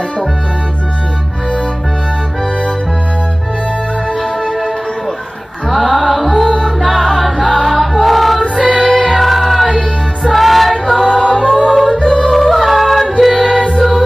sa ito Tuhan Yesus.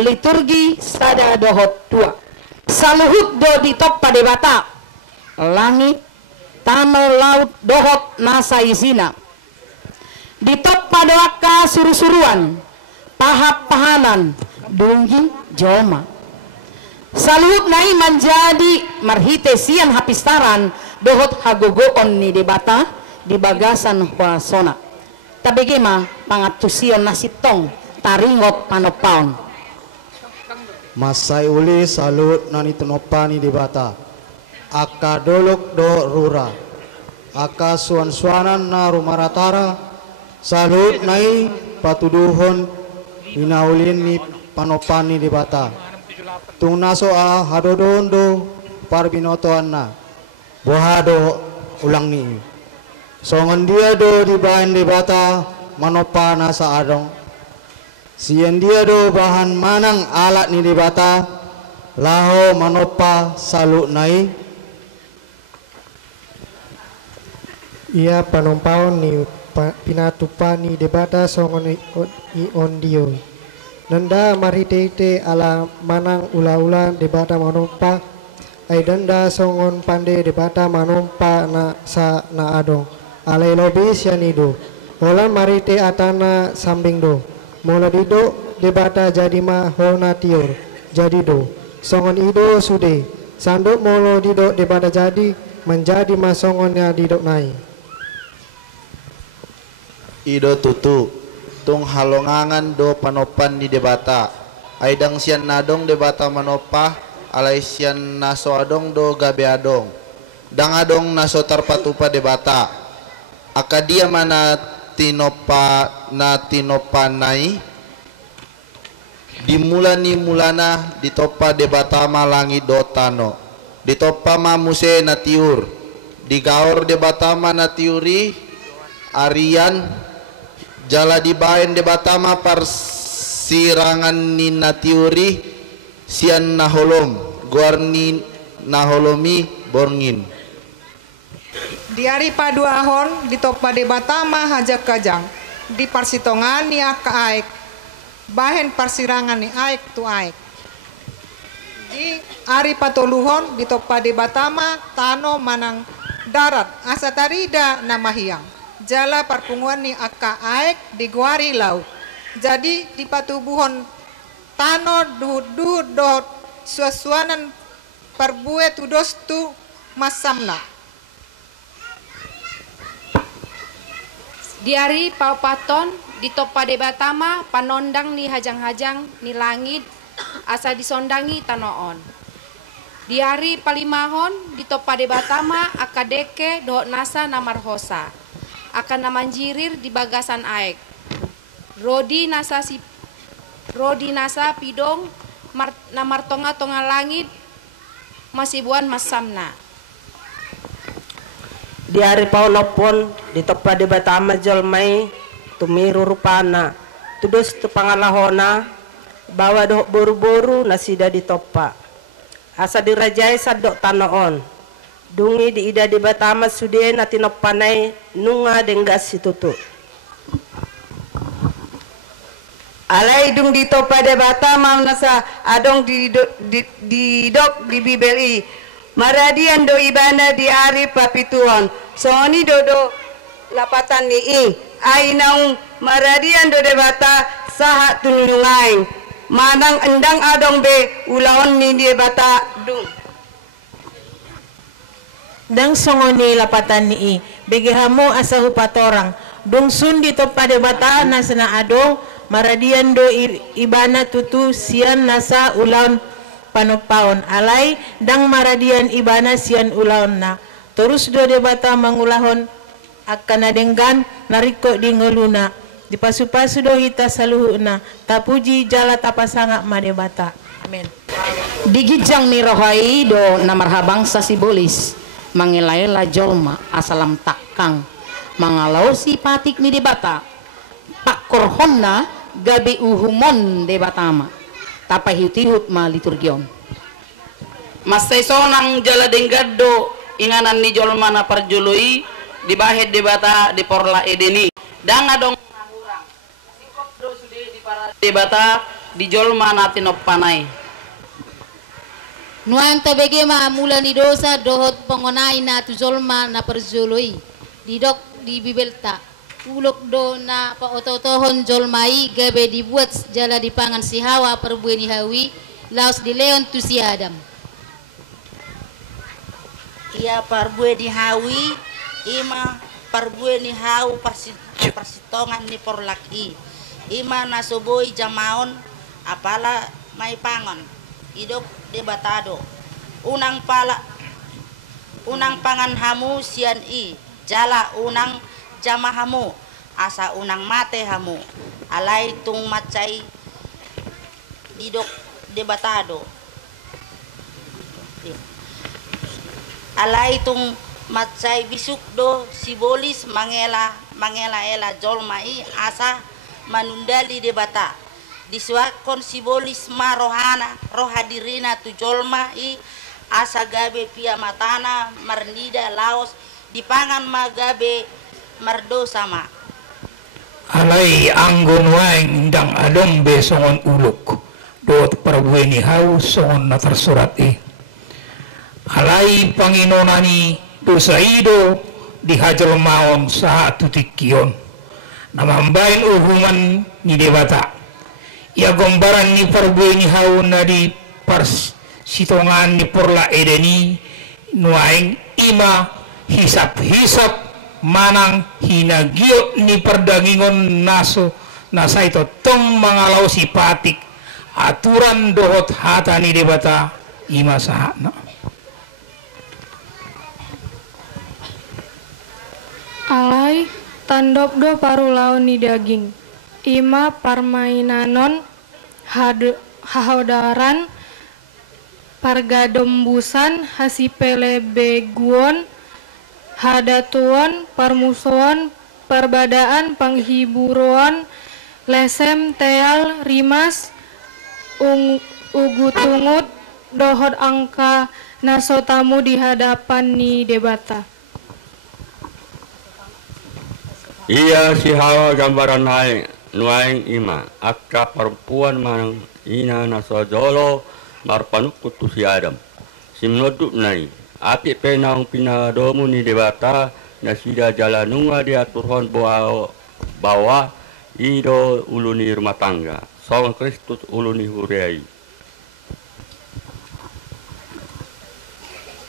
Liturgi sada dohot dua. Saluhut do ditop padebata. Langit, tanah, laut, dohot nasa isina. Ditop padewaka suru-suruan. Pahap-pahanan, dunggi, joma. Saluhut nai menjadi marhite sian hapistaran dohot hagogoon ni debata di bagasan huasona. Tabegema pangatusion nasitong taringot panopaon. Masai uli salut nani tunopani di bata. Aka dolok do rura. Aka suan-suanan na rumaratara. Salut nai patuduhon inaulin ni panopani di bata. Tung naso a hadodon do parbinotoan na. Bohado ulang ni. Songon dia do di bahan di bata manopana sa adong. Sian dia do bahan manang alat ni di bata laho manopa salu nai. Ia panompaon ni pinatupa ni debata songon i ondio. Nanda maritete ala manang ula-ula debata manompa. Ay danda songon pande debata manompa na sa na adong. Alay lobi sianido. Holan marite atana sambing do. Mula dido debata jadi ma hona tiur jadi do songon ido sude sanduk molo dido debata jadi menjadi ma songonnya dido nai ido tutu tung halongangan do panopan di debata aidang sian nadong debata manopah alai sian naso adong do gabe adong dang adong naso tarpatupa debata akadia mana tinopa nai dimulani mulana ditopa debatama langit dotano ditopa mamuse natiur digaor debatama natiuri arian jala dibaen debatama parsirangan ni natiuri sian naholom guarni naholomi borngin. Di hari paduahon di topa debatama hajak kajang di parsitongan ni aka aek bahen parsirangan ni aek tu aek di hari patoluhon di topa debatama tano manang darat asa tarida nama hiang jala parpunguan ni aka aek di guari laut jadi di patubuhon tano du dot suasuanan parbue tu dostu masamna. Diari paupaton di topa debatama panondang ni hajang-hajang ni langit asa disondangi tanoon. Diari palimahon di topa debatama akadeke dohot nasa namarhosa akan namanjirir di bagasan aek. Rodi nasa si Rodi nasa pidong namartonga tonga langit masibuan masamna. Di hari paunopon di topa di batama jolmai tumiru rupana tudus tu pangalahona bawa doh boru-boru nasida di topa asa dirajai sadok tanoon dungi di ida di batama sude na tinopanay nunga denggas situtu. Alay dung di topa de batama nasa adong di dok di bibeli maradian do ibana di ari papituan soni dodo lapatan ni ay naung maradian do de bata saha tunungain manang endang adong be ulaon ni de bata dung dang songoni lapatan ni begehamo asa hupatorang dung sun di topa de bata nasana adong maradian do ibana tutu sian nasa ulaon panopaon alay dang maradian ibana sian ulaon na terus do de bata mangulahon akan adenggan nariko di ngeluna di pasu-pasu do hita saluhuna tapuji jalat apa sangak made bata amin. Digijang ni rohai do namarhabang sa sibolis mangilayla jolma asalam takang mangalau si patik ni de bata pakorhonna gabi uhumon de batama tapahitihut ma liturgion masay sonang jala denggado inganan ni jolma na parjului di bahed de bata di porla edeni danga dong ngurang sikop do sude di para de bata di jolma na tinoppanay nuang tabege ma mula ni dosa dohot pengonai na tu jolma na parjului di dok di bibelta ulok do na paototohon jolmai gabe dibuat jala dipangan si Hawa perbueni hawi laos di leon tu si Adam. Ia perbueni hawi ima perbueni hau persitongan ni porlaki ima nasoboi jamaon apala mai pangon idok de batado unang pangan hamu sian jala unang jama hamu asa unang mate hamu alay tung macay didok debatado alay tung macay bisuk do sibolis mangela ela jolmai asa manundali debata disuakon sibolis marohana rohadirina tu jolmai asa gabe pia matana marnida laos dipangan magabe mardo sama alay anggon waing indang adong besongon uluk dot parbueni hau songon na tersurat alay panginonani dosaido dihajal maon sa tutikion namambain uhungan ni debata ia gombaran ni parbueni hau na di sitongan ni porla edeni nuaing ima hisap-hisap manang hinagio ni perdagingon nasa itu tong mangalau si patik aturan dohot hata ni debata ima sahana alay tandop do parulaon ni daging ima parmainanon hahaudaran pargadombusan hasipele beguon hadatuan parmusuan perbadaan panghiburuan lesem teal rimas ugutungut dohot angka nasotamu di hadapan ni debata iya si Hawa gambaran naik nuaing ima akka perempuan manang ina nasojolo marpanukut tu si Adam simnoduk nai ati penang pinadomu ni debata nasida jalanunga diaturhon bawa ido uluni rumah tangga song Kristus uluni huriai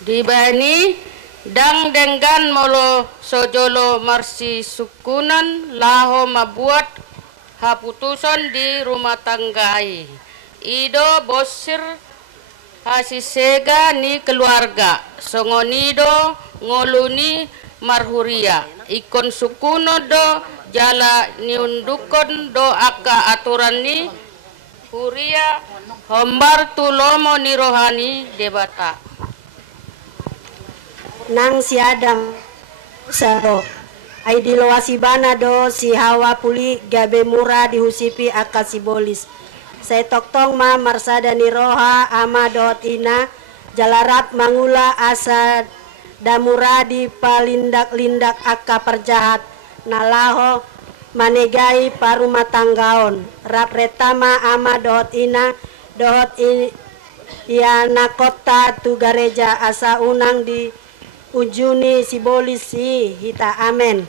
dibani dang denggan molo sojolo marsi sukunan laho mabuat haputusan di rumah tanggai ido bosir hasisega ni keluarga songonido ngoluni marhuria ikon sukuno do jala niundukon do aka aturan ni Huria hombar tulomo ni rohani debata. Nang si Adam saro ay dilawasibana do si Hawa puli gabe mura dihusipi akasibolis. Say toktong ma marsada ni roha ama dot ina jalarap mangula asa damura di palindak-lindak akka perjahat nalaho manegai parumatanggaon rap retama ama dohot ina dohot iana kota tu gareja asa unang di ujuni sibolis si hita amen.